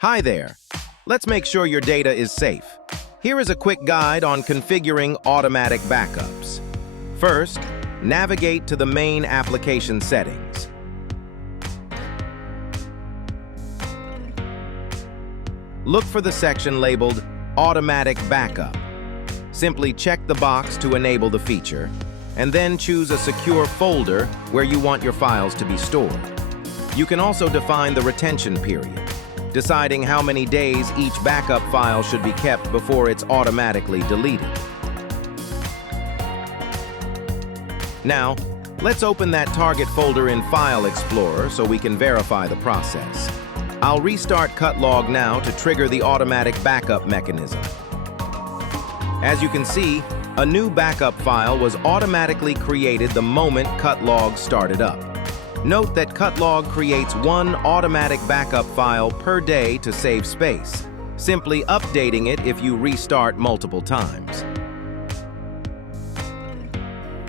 Hi there. Let's make sure your data is safe. Here is a quick guide on configuring automatic backups. First, navigate to the main application settings. Look for the section labeled Automatic Backup. Simply check the box to enable the feature, and then choose a secure folder where you want your files to be stored. You can also define the retention period, deciding how many days each backup file should be kept before it's automatically deleted. Now, let's open that target folder in File Explorer so we can verify the process. I'll restart CutLog now to trigger the automatic backup mechanism. As you can see, a new backup file was automatically created the moment CutLog started up. Note that CutLog creates one automatic backup file per day to save space, simply updating it if you restart multiple times.